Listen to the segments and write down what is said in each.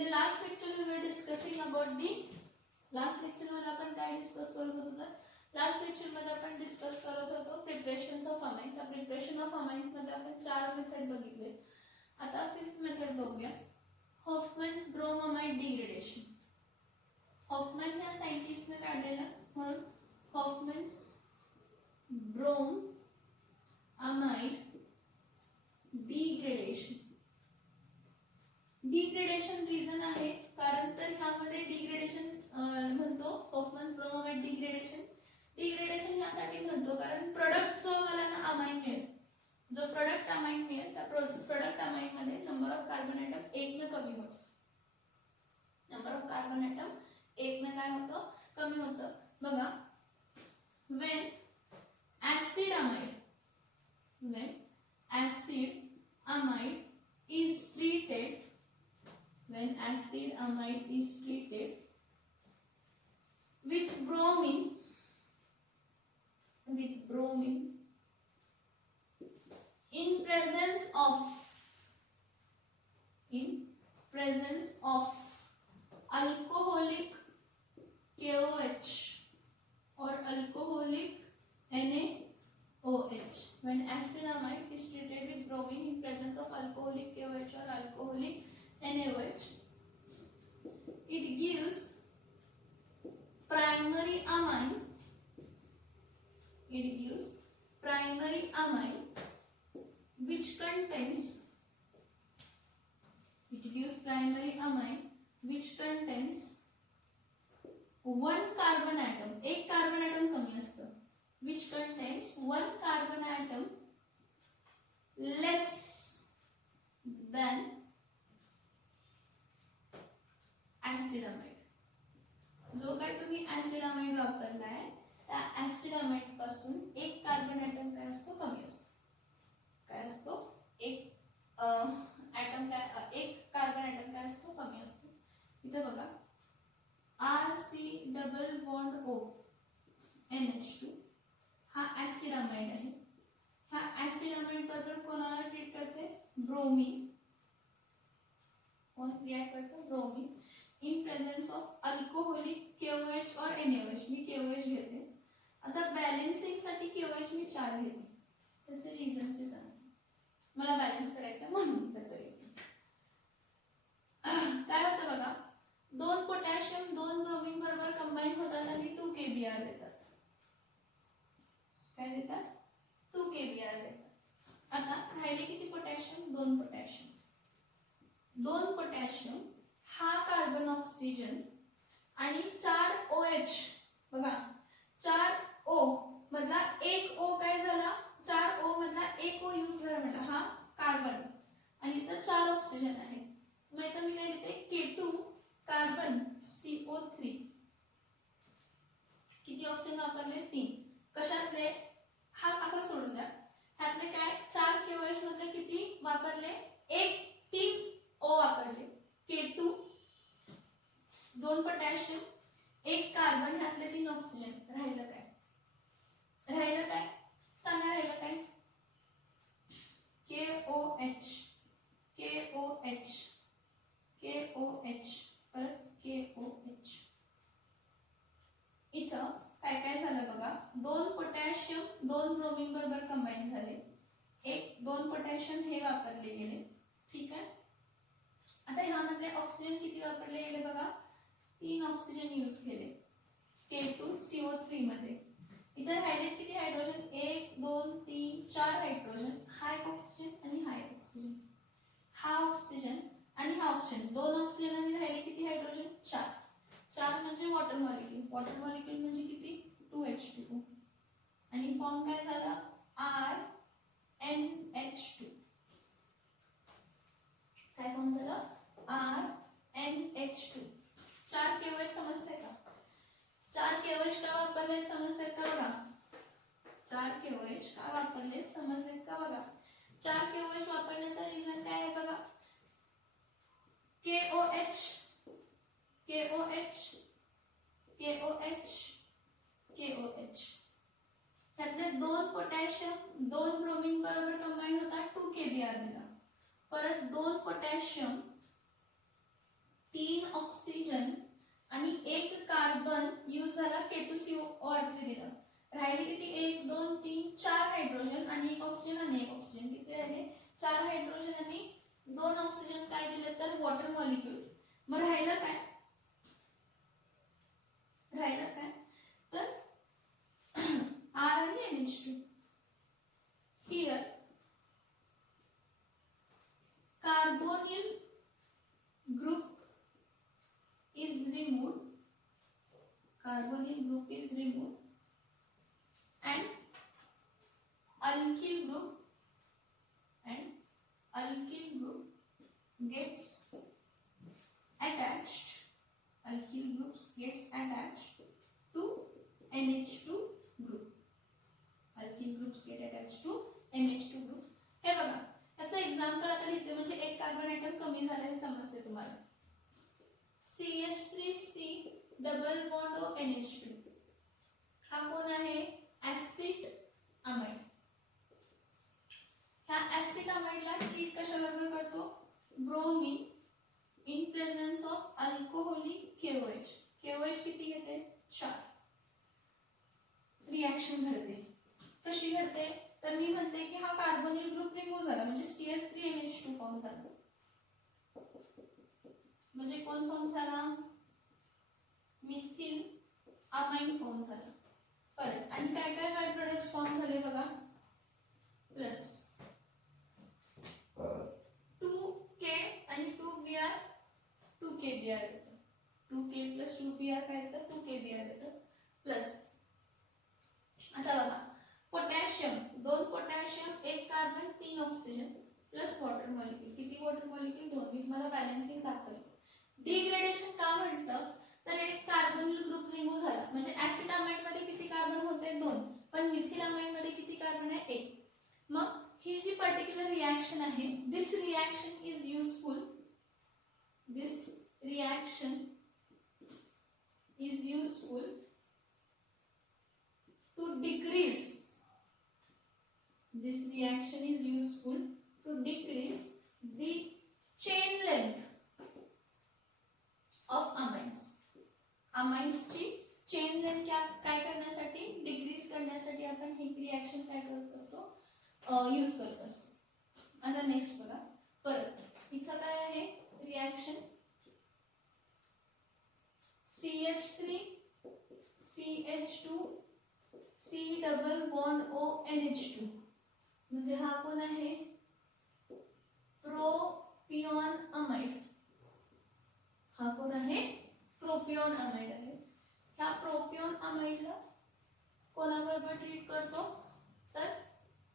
the last lecture we were discussing about the last lecture मध्ये आपण काय discuss करत होतो तर लास्ट लेक्चर मध्ये आपण डिस्कस करत होतो प्रिपरेशन्स ऑफ अमाइन. त्या प्रिपरेशन ऑफ अमाइन्स मध्ये आपण 4 मेथड बघितले. आता 5th मेथड बघूया. हॉफमन्स ब्रोमोमाइड डिग्रेडेशन. हॉफमन ह्या सायंटिस्टने काढलेला म्हणून हॉफमन्स ब्रोम अमाइड डिग्रेडेशन. डिग्रेडेशन रिझन आहे कारण तर ह्यामध्ये डिग्रेडेशन म्हणतो हॉफमन ब्रोमोमाइड डिग्रेडेशन. डिग्रेडेशन यासाठी म्हणतो कारण प्रोडक्ट जो मला ना अमाइन मिळेल, जो प्रोडक्ट अमाइन मिळेल त्या प्रोडक्ट अमाइन मध्ये नंबर ऑफ कार्बन एटम 1 ने कमी होतो. नंबर ऑफ कार्बन एटम 1 ने काय होतं, कमी होतं. बघा, when acid amide is treated with bromine in presence of alcoholic KOH or alcoholic NaOH. When acid amide is treated with bromine in presence of alcoholic KOH or alcoholic NaOH, it gives primary amine. Which contains one carbon atom. एक carbon atom कमी असतं. Which contains one carbon atom less than acid amide. जो काय तुम्ही acid amide वापरलाय त्या acid amide पासून एक कार्बन एटम काय असतो, कमी असतो. काय असतो, एक कार्बन एटम काय असतो, कमी असतो. इथे बघा, RC double bond O NH2 हा ऍसिड अमाइड आहे. हा ऍसिड अमाइड बरोबर कोणाला ट्रीट करते, ब्रोमीन. कोण रिएक्ट करतो, bromine in presence of alcoholic KOH और NaOH. मी KOH घेते. आता बॅलन्सिंग साठी KOH मी 4 घेते. त्याचे रिझन से सांग, मला बॅलन्स करायचं म्हणून त्याचं रिझन काय होतं बघा. 2 पोटॅशियम 2 ब्रोमीन बरोबर कंबाईन होतात आणि 2 KBr देतात. काय देतात, 2 KBr देतात. आता राहिले किती पोटॅशियम, 2 पोटॅशियम. 2 पोटॅशियम हा कार्बन ऑक्सिजन आणि 4 OH. बघा, 4 O मधला एक O काय झाला, 4 O मधला एक O यूज झाला म्हटलं, हा कार्बन आणि इथं 4 ऑक्सिजन आहे. मग इथं मी काय लिहिते, K2 कार्बन CO3. किती ऑक्सिजन वापरले, 3. कशातले, हा असा सोडून द्या. ह्यातले काय 4 KOH मधले किती वापरले, 3 O वापरले. K2 2 potassium 1 carbon ह्यातले 3 oxygen. राहिलं काय, सांगा राहिलं काय, KOH परत KOH. इथं काय काय झालं बघा, 2 पोटॅशियम 2 ब्रोमीन बरोबर कंबाईन झाले. 2 पोटॅशियम हे वापरले गेले. ठीक आहे. आता ह्यामधले ऑक्सिजन किती वापरले गेले बघा, 3 ऑक्सिजन यूज केले K2 CO3 मध्ये. इथं राहिले किती हायड्रोजन, 1 2 3 4 हायड्रोजन. हा एक ऑक्सिजन आणि हा एक ऑक्सिजन. हा ऑक्सिजन आणि हा ऑक्सिजन, 2 ऑक्सिजन आणि राहिले किती हायड्रोजन, 4 म्हणजे वॉटर मॉलिक्यूल. वॉटर मॉलिक्यूल म्हणजे किती, 2H2O. आणि फॉर्म काय झाला, RNH2. काय फॉर्म झालं, RNH2. 4 KOH समजते का, 4 KOH का वापरलेत समजतात का बघा. 4 KOH का वापरलेत समजतात का बघा. 4 KOH वापरण्याचा रिझन काय आहे बघा. KOH ह्यातले 2 पोटॅशियम 2 ब्रोमीन बरोबर कंबाईन होतात, 2 KBr दिला. परत 2 पोटॅशियम 3 ऑक्सिजन आणि 1 कार्बन यूज झाला K2CO3 दिलं. राहिले किती 1 2 3 4 हायड्रोजन आणि 1 ऑक्सिजन आणि 1 ऑक्सिजन. किती राहिले 4 हायड्रोजन आणि 2 ऑक्सिजन. काय दिले तर वॉटर मॉलिक्यूल. मग राहिलं काय तर R आणि NH2. Here carbonyl group is removed and alkyl group gets attached to NH2 group. alkyl groups get attached to NH2 group. हे बघा याचं एक्झाम्पल आता लिहिते म्हणजे एक कार्बन ॲटम कमी झाला हे समजते तुम्हाला. CH3C double bond O NH2. हा कोण आहे ऍसिड अमाइड. ह्या ऍसिड अमाइडला ट्रीट कशाबरोबर करतो bromine in presence of alcoholic KOH. KOH किती घेते 4. रिॲक्शन घडते. कशी घडते तर मी म्हणते की हा कार्बोनिल ग्रुप रिमूव्ह झाला म्हणजे CH3NH2 फॉर्म झाला. म्हणजे कोण फॉर्म झाला मिथिल अमाइन फॉर्म झाला. परत आणि काय काय बाय प्रोडक्ट्स फॉर्म झाले बघा. प्लस 2K आणि 2Br 2KBr येतं. 2K प्लस 2Br काय येतं 2KBr येतं. प्लस आता बघा potassium 2 potassium 1 carbon 3 oxygen plus water molecule. किती वॉटर मॉलिक्यूल 2. मी तुम्हाला बॅलन्सिंग दाखवलं. डिग्रेडेशन का म्हणतं तर एक कार्बोनिल ग्रुप रिमूव्ह झाला म्हणजे ऍसिड अमाइड मध्ये किती कार्बन होते 2 पण मिथिल अमाइड मध्ये किती कार्बन आहे 1. मग ही जी पर्टिक्युलर रिॲक्शन आहे this reaction is useful to decrease the chain length of amines. अमाइन्सची चेन लेंथ काय करण्यासाठी डिक्रीज करण्यासाठी आपण ही रिॲक्शन काय करत असतो यूज करत असतो. आता नेक्स्ट बघा परत इथं काय आहे reaction CH3 CH2 C double bond O NH2 म्हणजे हा कोण आहे प्रोपिऑन अमाइड. हा कोण आहे प्रोपिऑन अमाइड आहे. ह्या प्रोपिऑन अमाइडला कोणाबरोबर ट्रीट करतो तर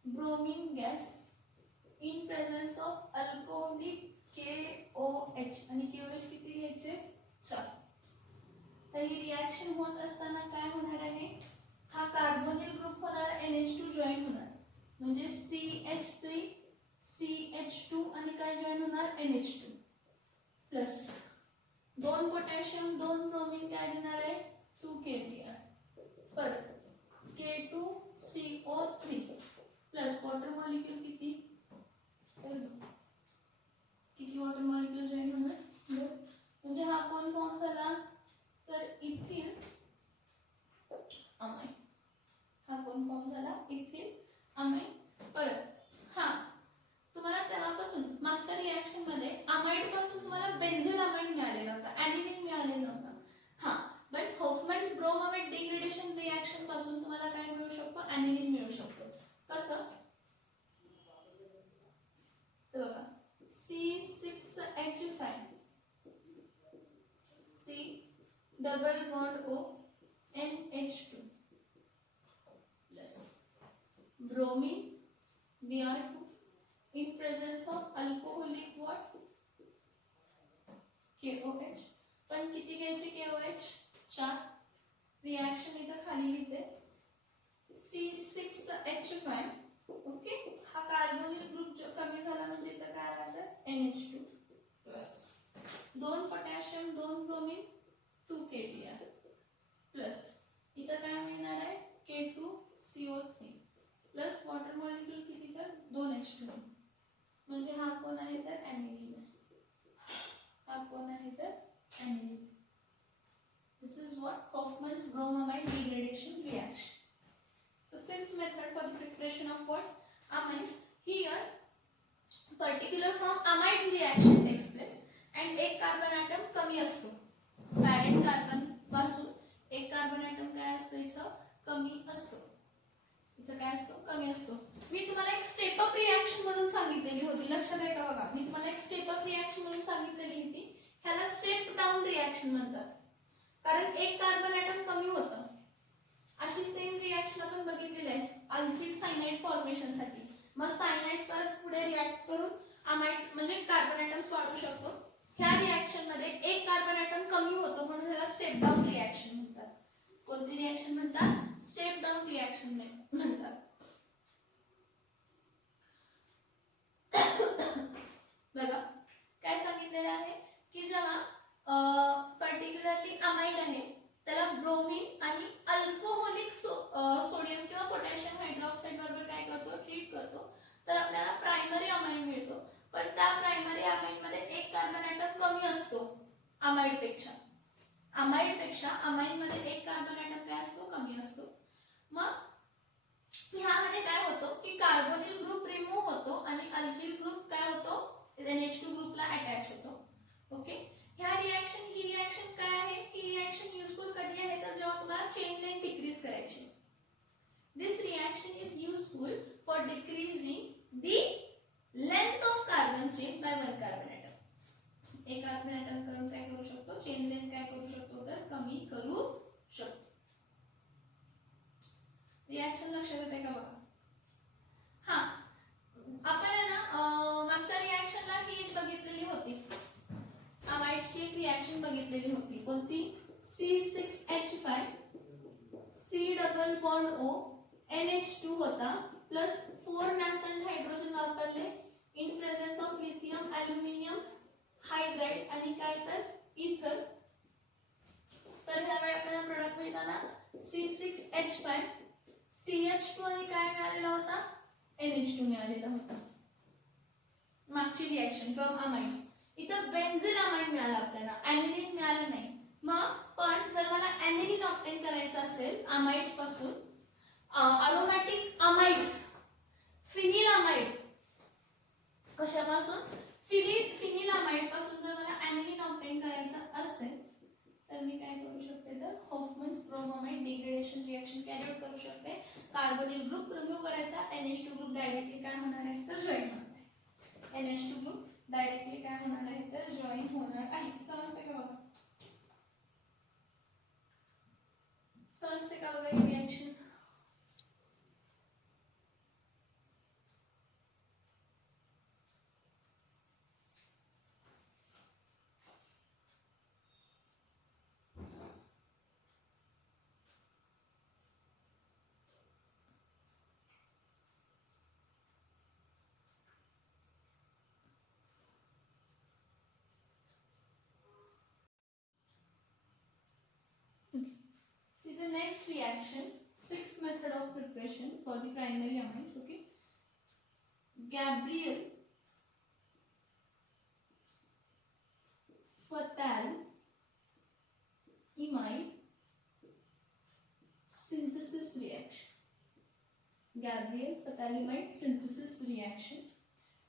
bromine gas in presence of alcoholic KOH आणि KOH किती घ्यायचे 4. तर ही रिॲक्शन होत असताना काय होणार आहे हा कार्बोनिल ग्रुप होणार NH2 जॉईन होणार म्हणजे CH3 CH2 आणि काय जॉईन होणार NH2 प्लस 2 पोटॅशियम 2 ब्रोमीन काय देणार आहे 2KBr. परत K2CO3 प्लस वॉटर मॉलिक्यूल किती वॉटर मॉलिक्यूल जॉईन होणार म्हणजे हा कोण फॉर्म झाला तर इथिल अमाइन. हा कोण फॉर्म झाला इथिल अमाइन. परत हा तुम्हाला तेव्हापासून मागच्या रिॲक्शन मध्ये अमाइड पासून तुम्हाला बेन्झीन अमाइड मिळालेला होता ॲनिलीन मिळालेला नव्हता. हा बट होफमॅन्स ब्रोमोमेट डिग्रेडेशन रिॲक्शन पासून तुम्हाला काय मिळू शकतो ॲनिलीन मिळू शकतो. कसं तर बघा C6H5 C double bond O NH2 plus bromine Br2 in presence of alcoholic what KOH. पण किती घ्यायचे KOH 4. रिॲक्शन इथं खाली लिहिते C6H5 ओके. हा कार्बोनिल ग्रुप जो कमी झाला म्हणजे इथं काय आला तर NH2 plus 2 potassium 2 bromine 2KBr plus इथं काय मिळणार आहे K2CO3 प्लस वॉटर मॉलिक्यूल किती तर 2H2 म्हणजे हा कोण आहे तर ॲनिलीन. हा कोण आहे तर bromamide degradation reaction. So fifth method for the preparation of what? Amides. Here particular from amides reaction takes place and एक कार्बन ॲटम कमी असतो. पॅरेंट कार्बन पासून एक कार्बन ॲटम काय असतो इथं कमी असतो. इथं काय असतो कमी असतो. मी तुम्हाला एक स्टेप अप रिएक्शन म्हणून सांगितलेली होती, लक्षात आहे का बघा. मी तुम्हाला एक स्टेप अप रिएक्शन म्हणून सांगितलेली होती. ह्याला स्टेप डाऊन रिएक्शन म्हणतात कारण एक कार्बन ॲटम कमी होतं. अशी सेम रिएक्शन आपण बघितलेली आहे अल्किल सायनाइड फॉर्मेशन साठी. मग सायनाइड्स परत पुढे रिएक्ट करून अमाइड्स म्हणजे कार्बन ॲटम्स वाढू शकतो. ह्या रिएक्शन मध्ये एक कार्बन ॲटम कमी होतो म्हणून ह्याला स्टेप डाऊन रिएक्शन म्हणतात. कोणती रिएक्शन म्हणतात? स्टेप डाऊन रिएक्शन म्हणतात. बघा काय सांगितलेलं आहे की जेव्हा पर्टिक्युलरली अमाइड आहे त्याला ब्रोमीन आणि अल्कोहोलिक सोडियम किंवा पोटॅशियम हायड्रॉक्साइड बरोबर काय करतो ट्रीट करतो तर आपल्याला प्रायमरी अमाइड मिळतो. पण त्या प्रायमरी अमाइड मध्ये एक कार्बन ॲटम कमी असतो अमाइड पेक्षा. अमाइड मध्ये एक कार्बन ॲटम काय असतो कमी असतो. मग ह्यामध्ये काय होतं की कार्बोनिल ग्रुप रिमूव्ह होतो आणि अल्किल ग्रुप काय होतो NH2 ग्रुपला अटॅच होतो. ओके ह्या रिएक्शन ही रिएक्शन काय आहे? ही रिएक्शन युजफुल कधी आहे तर जेव्हा तुम्हाला चेन लेंथ डिक्रीज करायची. This reaction is useful for decreasing the length of carbon chain by one carbon atom. एक कार्बन ॲटम करून काय करू शकतो चेन लेंथ काय करू शकतो तर कमी करू शकतो. रिएक्शन लक्षात येते का बघा. हा आपण आहे ना मागच्या रिएक्शनला हीच बघितलेली होती. अमाइड्सची एक रिएक्शन बघितलेली होती कोणती C6H5 C double bond O NH2 होता प्लस 4 नॅसंट हायड्रोजन वापरले in presence of lithium aluminium hydride आणि काय तर इथर. तर ह्या वेळी आपल्याला प्रोडक्ट मिळाला ना C6H5 CH2 आणि काय मिळालेला होता NH2 मिळालेला होता. मागची रिएक्शन फ्रॉम अमाइड्स. इथं बेन्झिल अमाइड मिळाला आपल्याला ॲनिलीन मिळालं नाही. मग पण जर मला ॲनिलीन ऑब्टेन करायचं असेल अमाइड्स पासून अरोमॅटिक अमाइड्स फिनिल अमाइड कशापासून फिनिल अमाइड पासून जर मला ॲनिलीन ऑब्टेन करायचं असेल तर मी काय करू शकते तर Hoffmann's bromamide degradation reaction carry out करू शकते. कार्बोनिल ग्रुप रिमूव्ह करायचा NH2 ग्रुप डायरेक्टली काय होणार आहे तर जॉईन होणार आहे. NH2 ग्रुप डायरेक्टली काय होणार आहे तर जॉईन होणार आहे. समजते का बघा. समजते का बघा ही reaction. See the next reaction, sixth method of preparation for the primary amides. Okay, Gabriel phthalimide synthesis reaction. Gabriel phthalimide synthesis reaction.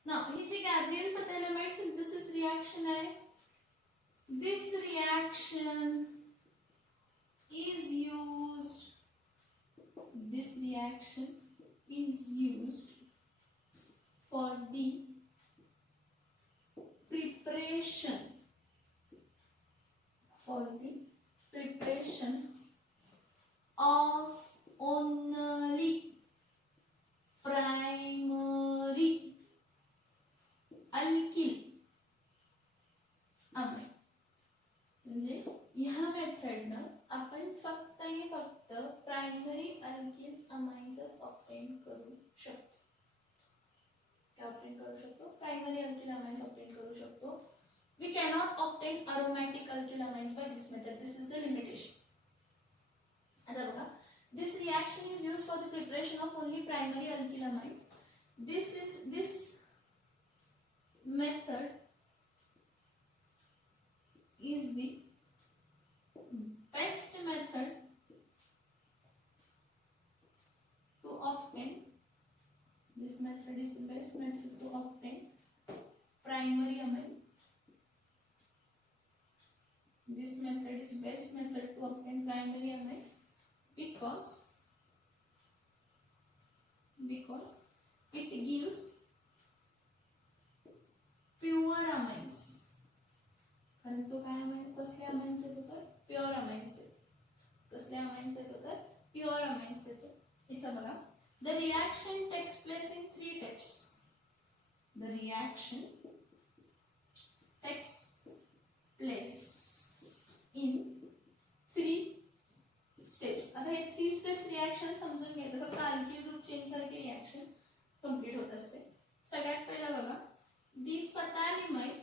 Now, हे जे Gabriel phthalimide synthesis reaction है, this reaction is used for the preparation of only primary alkyl amide. म्हणजे ह्या मेथडनं आपण फक्त आणि फक्त primary alkyl amides obtain करू शकतो. काय ऑब्टेन करू शकतो? प्रायमरी अल्किल अमाइड्स ऑब्टेन करू शकतो. We cannot obtain aromatic alkyl amides by this method. This is the limitation. आता बघा, this reaction is used for the preparation of only primary alkyl amides. This method is the best method method is the best method to obtain primary amine. This method is best method to obtain primary amine because it gives pure amines. कारण तो काय amine कसले amines देतो तर pure amines देतो. कसले amines देतो तर प्युअर अमाइन्स देतो. इथं बघा, the reaction takes place in 3 steps. The reaction takes place in 3 steps. आता हे 3 steps रिएक्शन समजून घ्यायचं. फक्त अल्किल ग्रुप चेंज सारखी रिएक्शन कंप्लीट होत असते. सगळ्यात पहिला बघा, the phthalimide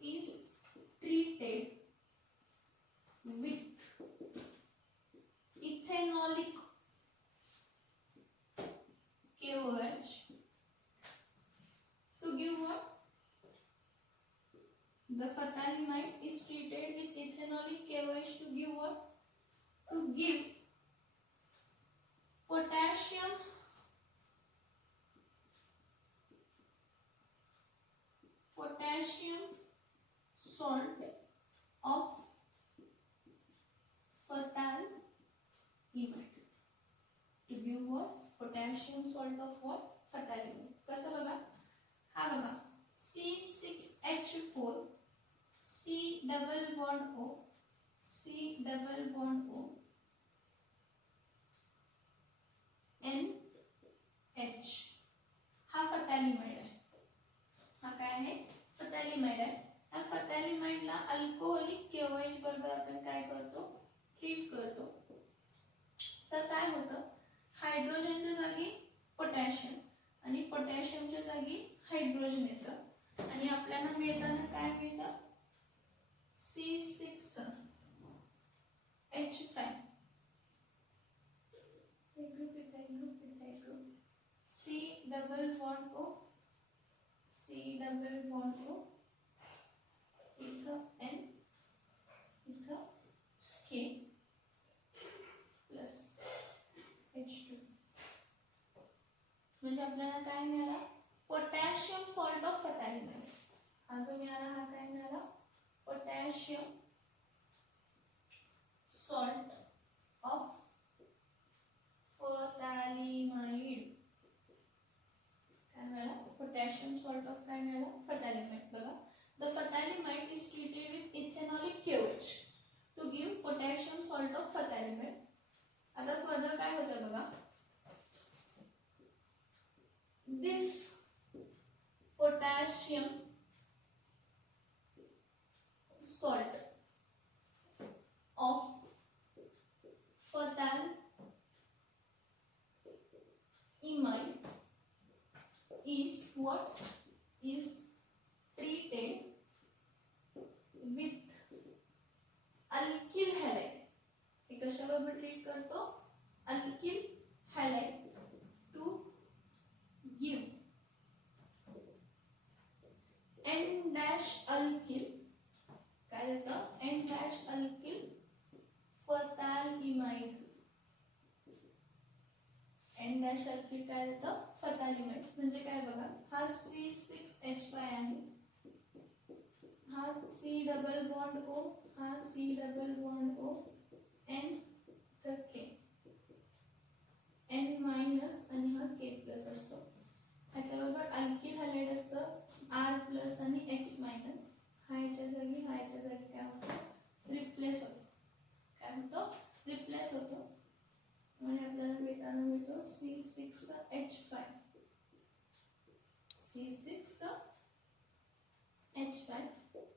is treated with ethanolic KOH to give what? The phthalimide is treated with ethanolic KOH to give what? To give potassium salt of phthalimide. To give what? Potassium salt of what? Phthalimide. कसं बघा, हा बघा, C6H4 C double bond O NH हा phthalimide आहे. हा काय आहे? phthalimide आहे. या phthalimide ला अल्कोहोलिक KOH बरोबर आपण काय करतो? ट्रीट करतो. तर काय होतं? हायड्रोजनच्या जागी पोटॅशियम आणि पोटॅशियमच्या जागी हायड्रोजन येतं आणि आपल्याला मिळताना काय मिळतं? C6H5 C double bond O इथं N इथं K प्लस H2 म्हणजे आपल्याला काय मिळाला? Potassium salt of phthalimide. हा जो मिळाला हा काय मिळाला? Potassium salt of phthalimide. काय मिळाला? पोटॅशियम सॉल्ट ऑफ काय मिळाला? phthalimide. बघा, the phthalimide is treated with ethanolic KOH to give potassium salt of phthalimide. आता फर्दर काय होतं बघा, this potassium salt of phthalimide is what? Is treated with alkyl halide. हे कशाबरोबर ट्रीट करतो? alkyl halide to give N-alkyl काय देतं? N-alkyl phthalimide. N-alkyl काय देतं? phthalimide. म्हणजे काय बघा, हा C6H5 आहे, हा C डबल बॉन्ड O, हा C double bond O, N तर K, N मायनस आणि हा K प्लस असतो. ह्याच्याबरोबर अल्किल हॅलाइड असतं R प्लस आणि H मायनस. हा याच्या जागी काय होतं? रिप्लेस होतो. काय होतो? रिप्लेस होतो. म्हणजे आपल्याला मिळतो C6H5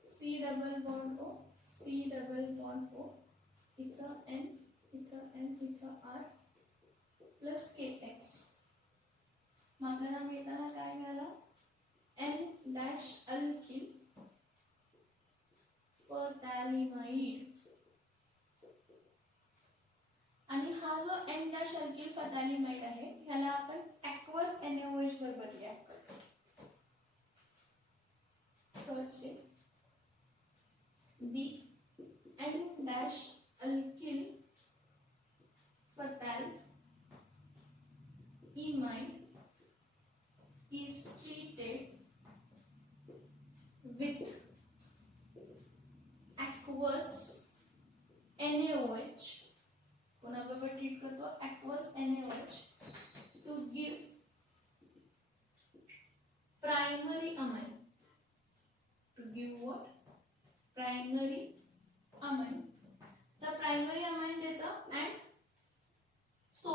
C double bond O इथं N इथं R प्लस KX. मग आपल्याला मिळताना काय मिळालं? N-alkyl phthalimide. आणि हा जो N-alkyl phthalimide आहे ह्याला आपण aqueous NaOH बरोबर रिएक्ट करतो. First step, the N-alkyl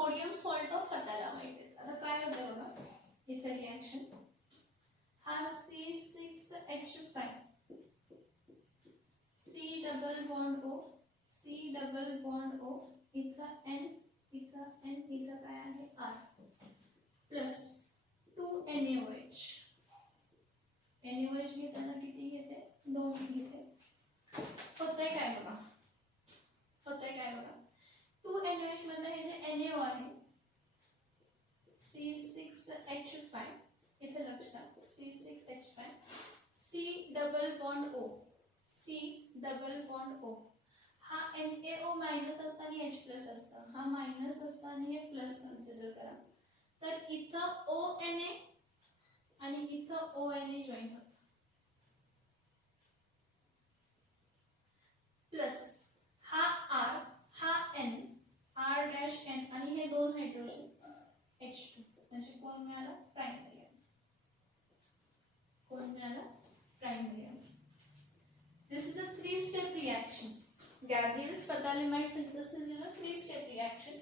sodium salt of phthalimide. आता काय होतं बघा इथे रिॲक्शन, हा C6H5 C double bond O C double bond O इथं N इथं काय आहे R प्लस 2 NaOH. NaOH घेताना किती घेते, 2 घेते. होतंय काय बघा 2 NaOH मधलं हे जे NaO आहे C6H5 इथे लक्ष द्या, C6H5 C double bond O हा NaO मायनस असताना H प्लस असतं, हा मायनस असताना हे प्लस कन्सिडर करा. तर इथं ONa आणि इथं ONa जॉईन होतं प्लस हा R हा N R डॅश N आणि हे 2 हायड्रोजन H2 म्हणजे कोण मिळाला, primary ion. This is a 3-step reaction. Gabriel's phthalimide synthesis is a 3-step reaction.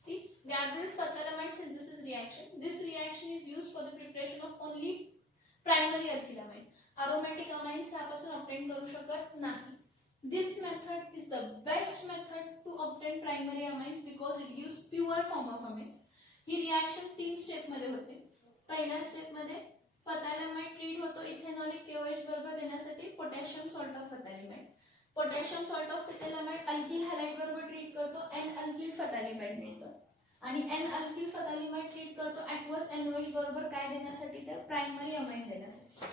See, Gabriel's phthalimide synthesis reaction. This reaction is used for the preparation of only primary alkylamide. Aromatic amines ह्यापासून obtain करू शकत नाही. This method is the best method to obtain primary amines because it gives pure form of amines. ही reaction 3 step मध्ये होते. पहिल्या step मध्ये phthalimide treat होतो इथेनॉलिक KOH बरोबर देण्यासाठी potassium salt of phthalimide. Potassium salt of phthalimide alkyl halide बरोबर treat करतो N अल्किल फतालामाइड मिळतं आणि N अल्किल फतालामाइड ट्रीट करतो ॲक्वस NOH बरोबर काय देण्यासाठी, तर प्रायमरी अमाइन देण्यासाठी.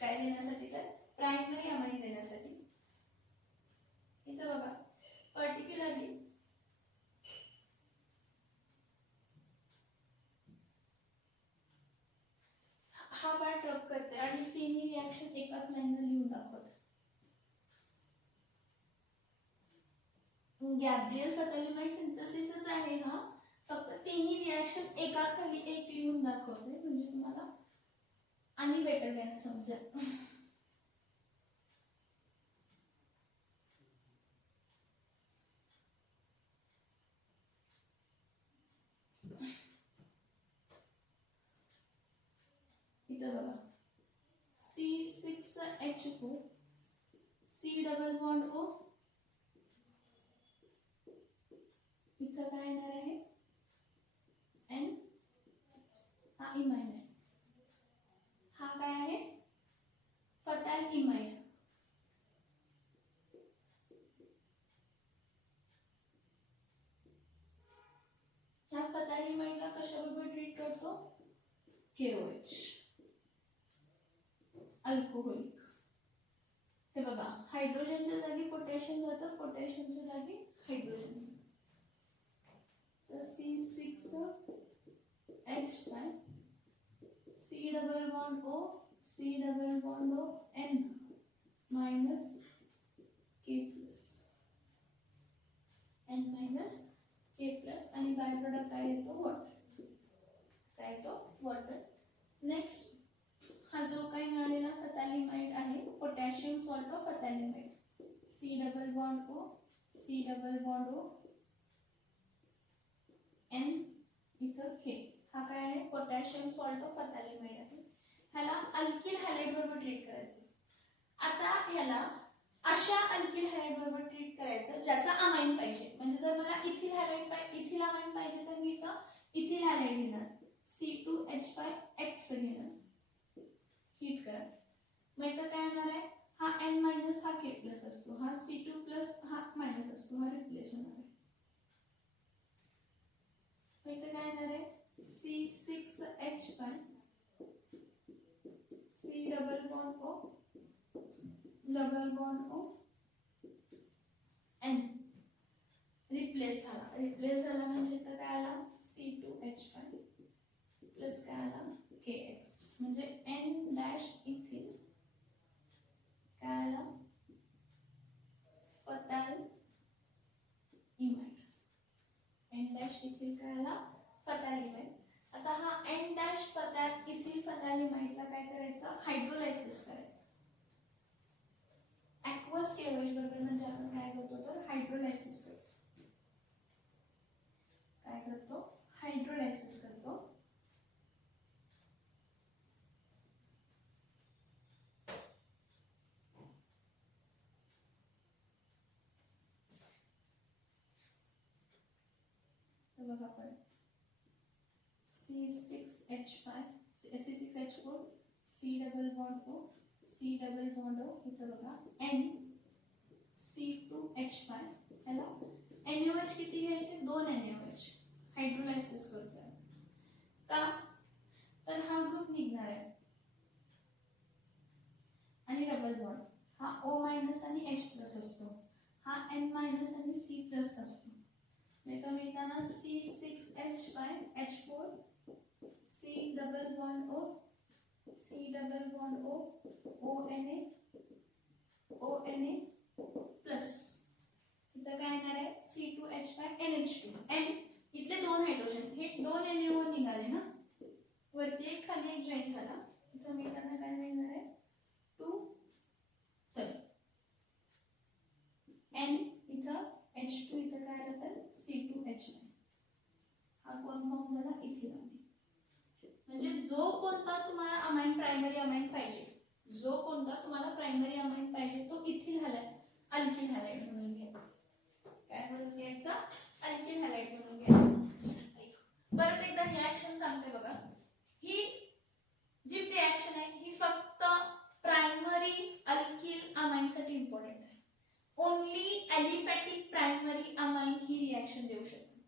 काय देण्यासाठी, तर प्रायमरी अमाइन देण्यासाठी. इथं बघा पर्टिक्युलरली हा पार्ट रब करते आणि तिन्ही रिॲक्शन एकाच लाईनवर लिहून दाखवते. गॅब्रियल फतालामाइड सिंथेसिसच आहे हा, फक्त तिन्ही रिॲक्शन एकाखाली एक लिहून दाखवते म्हणजे तुम्हाला आणि बेटर वेने समजेल. इथं बघा C6H4 C double bond O इथं काय येणार आहे N, हा इमाइन आहे, हा काय आहे फताल इमाइड. ह्या फताल इमाइडला कशाबरोबर ट्रीट करतो, KOH अल्कोहोलिक. हे बघा हायड्रोजनच्या जागी पोटॅशियम जातं, पोटॅशियमच्या जागी हायड्रोजन. तर C6H5 C double bond O C double bond O N minus K plus N minus K plus आणि बाय प्रोडक्ट काय येतो, वॉटर. काय येतो, वॉटर. नेक्स्ट हा जो काही मिळालेला फतालामाइड आहे potassium salt of phthalimide C double bond O C double bond O N इथं K, हा काय आहे पोटॅशियम सॉल्ट ऑफ फतालामाइड आहे. ह्याला अल्किल हॅलाइड बरोबर ट्रीट करायचं. आता ह्याला अशा अल्किल हॅलाइड बरोबर ट्रीट करायचं ज्याचा अमाइन पाहिजे. म्हणजे जर मला इथिल हॅलाइड इथिल अमाइन पाहिजे तर मी इथं इथिल हॅलाइड घेणार, C2H5X घेणार, हीट करा. मग इथं काय होणार आहे, हा N मायनस हा K प्लस असतो, हा C2 प्लस हा मायनस असतो, हा रिप्लेस होणार आहे. मग इथं काय होणार आहे C6H5 C double bond O double bond O N replace झाला म्हणजे इथं काय आला C2H5 प्लस काय आला KX म्हणजे N डॅश इथिल काय आला फताल इमाइड. N डॅश इथिल काय आला फताल इमाइड. आता हा N dash fatal ethyl fatal इमाइडला काय करायचं, हायड्रोलायसिस करायचं. ॲक्वस KOH बरोबर म्हणजे आपण काय करतो तर हायड्रोलायसिस करतो. काय करतो, बघा परत C6H5 C6H4 C double bond O C double bond O इथं बघा N C2H5 ह्याला NaOH किती घ्यायचे 2 NaOH हायड्रोलायसिस करतोय का तर हा ग्रुप निघणार आहे आणि डबल बॉन्ड हा O मायनस आणि H प्लस असतो हा N मायनस आणि C प्लस असतो मेका मिळताना C6H5 H4 C double bond O C double bond O ONA plus इथं काय येणार आहे C2H5 NH2 N इथले 2 हायड्रोजन हे 2 NaO निघाले ना वरती एक खाली एक जॉईन झाला इथं मिळताना काय मिळणार आहे 2 सॉरी N इथं H2 इथं काय आलं तर C2H5 हा कोण फॉर्म झाला इथिनॉल म्हणजे जो कोणता तुम्हाला अमाइन प्रायमरी अमाइन पाहिजे जो कोणता तुम्हाला प्रायमरी अमाइन पाहिजे तो इथिल हॅलाइड अल्किल हॅलाइड म्हणून घ्यायचा काय म्हणून घ्यायचा अल्किल हॅलाइड म्हणून घ्यायचा परत एकदा रिएक्शन सांगते बघा ही जी रिएक्शन आहे ही फक्त प्रायमरी अल्किल अमाइन साठी इम्पॉर्टंट आहे ओनली एलिफॅटिक प्रायमरी अमाइन ही रिएक्शन देऊ शकते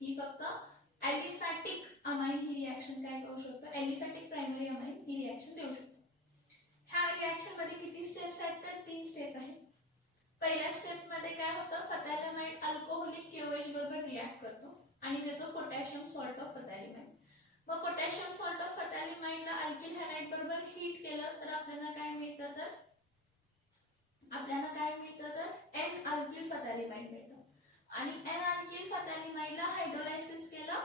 ही फक्त एलिफॅटिक अमाइन ही रिएक्शन काय करू शकतो एलिफॅटिक प्रायमरी अमाइन ही रिएक्शन देऊ शकतो ह्या रिएक्शन मध्ये किती स्टेप्स आहेत तर 3 स्टेप आहेत पहिल्या स्टेप मध्ये काय होतं फथॅलिमाइड अल्कोहोलिक KOH बरोबर रिएक्ट करतो आणि देतो पोटॅशियम सॉल्ट ऑफ फथॅलिमाइड मग पोटॅशियम सॉल्ट ऑफ फथॅलिमाइडला अल्किल हॅलाइड बरोबर हीट केलं तर आपल्याला काय मिळतं तर N अल्किल फथॅलिमाइड मिळतं आणि N अल्किल फथॅलिमाइडला हायड्रोलायसिस केलं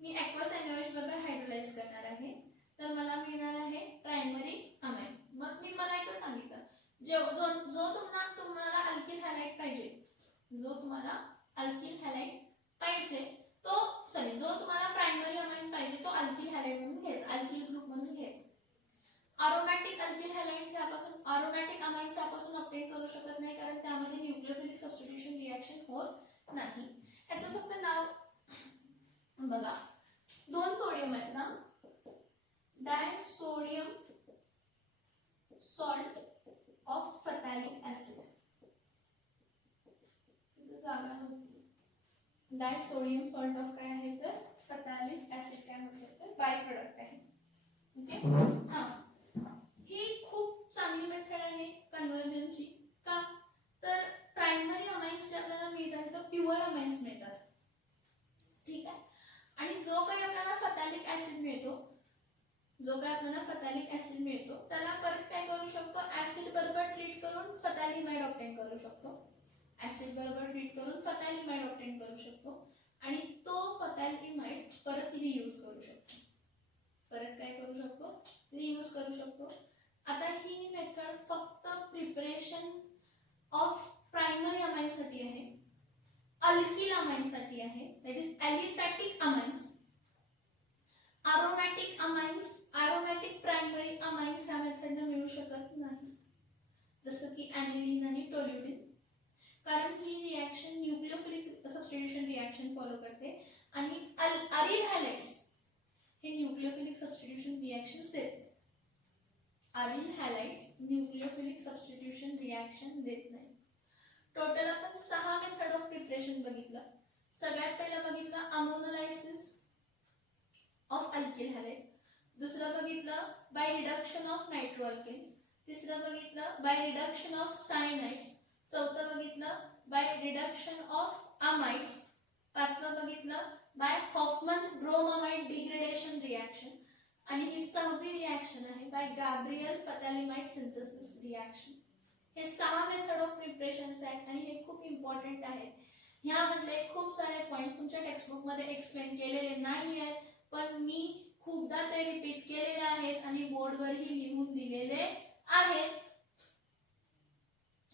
मी ॲक्वस NaOH बरोबर हायड्रोलाइज करणार आहे तर मला मिळणार आहे प्रायमरी अमाइन मग मी मला एकच सांगितलं जो तुम्हाला अल्किल हॅलाइड पाहिजे जो तुम्हाला अल्किल हॅलाइड पाहिजे तो सॉरी जो तुम्हाला प्रायमरी अमाइन पाहिजे तो अल्किल हॅलाइड म्हणून घ्यायचा अल्किल ग्रुप म्हणून घ्यायचा अरोमॅटिक अल्किल हॅलाइड्स यापासून अरोमॅटिक अमाइन्स यापासून ऑब्टेन करू शकत नाही कारण त्यामध्ये न्यूक्लियोफिलिक सबस्टिट्यूशन रिएक्शन होत नाही ह्याचं फक्त नाव बघा 2 सोडियम आहेत ना डायसोडियम सॉल्ट ऑफ फथॅलिक ऍसिड जागा होती डायसोडियम सॉल्ट ऑफ काय आहे तर फथॅलिक ऍसिड काय होते तर बाय प्रोडक्ट आहे ओके हां ही खूप चांगली मेथड आहे कन्व्हर्जनची का तर प्रायमरी अमाइन्स जे आपल्याला मिळतात तर प्युअर अमाइन्स मिळतात ठीक आहे आणि जो काही आपल्याला फथॅलिक ऍसिड मिळतो त्याला परत काय करू शकतो ऍसिड बरोबर ट्रीट करून फथॅलिमाइड ऑब्टेन करू शकतो आणि तो फथॅलिमाइड परत रियूज करू शकतो आता ही मेथड फक्त प्रिपरेशन ऑफ प्रायमरी अमाइन साठी आहे अल्किल अमाइन साठी आहे that is एलिफॅटिक amines aromatic primary amines ह्या मेथडने मिळू शकत नाही जसं की ॲनिलीन आणि टोल्युडिन कारण ही reaction nucleophilic substitution reaction follow करते आणि अरिल हॅलाइड्स हे न्यूक्लियोफिलिक सबस्टिट्यूशन रिएक्शन्स देते aryl halides nucleophilic substitution reaction देत नाही टोटल आपण 6 मेथड ऑफ प्रिपरेशन बघितलं सगळ्यात पहिला बघितलं अमोनोलायसिस ऑफ अल्किल हॅलाइड दुसरं बघितलं by reduction of nitro alkanes तिसरं बघितलं बाय रिडक्शन ऑफ सायनाइड्स चौथं बघितलं बाय रिडक्शन ऑफ अमाइड्स पाचवं बघितलं बाय हॉफमन्स ब्रोमामाइड डिग्रेडेशन रिएक्शन आणि ही 6वी रिएक्शन आहे बाय गॅब्रियल फथॅलिमाइड सिंथेसिस रिएक्शन हे 6 मेथड ऑफ प्रिपरेशन्स आहेत आणि हे खूप इम्पॉर्टंट आहेत ह्यामधले खूप सारे पॉइंट्स तुमच्या टेक्स्टबुक मध्ये एक्सप्लेन केलेले नाही आहेत पण मी खूपदा ते रिपीट केलेले आहेत आणि बोर्डवरही लिहून दिलेले आहेत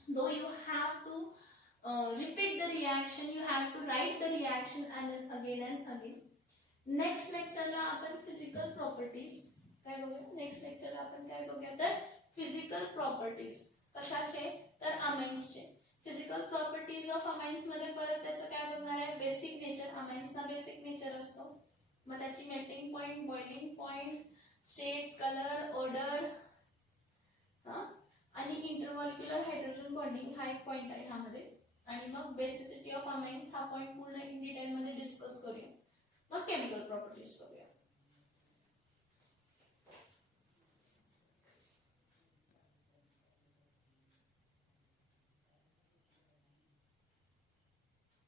though you have to repeat the reaction you have to write the reaction and again next lecture ला आपण फिजिकल प्रॉपर्टीज काय बघूया नेक्स्ट लेक्चरला आपण काय बघूया तर फिजिकल प्रॉपर्टीज कशाचे तर अमाइन्सचे फिजिकल प्रॉपर्टीज ऑफ अमाइन्स मध्ये परत त्याचं काय बघणार आहे, बेसिक नेचर. अमाइन्सना बेसिक नेचर असतो, मग त्याची melting point, boiling point, state, colour, order आणि इंटरमॉलिक्युलर हायड्रोजन बॉन्डिंग हा एक पॉइंट आहे ह्यामध्ये. आणि मग बेसिसिटी ऑफ अमाइन्स हा पॉइंट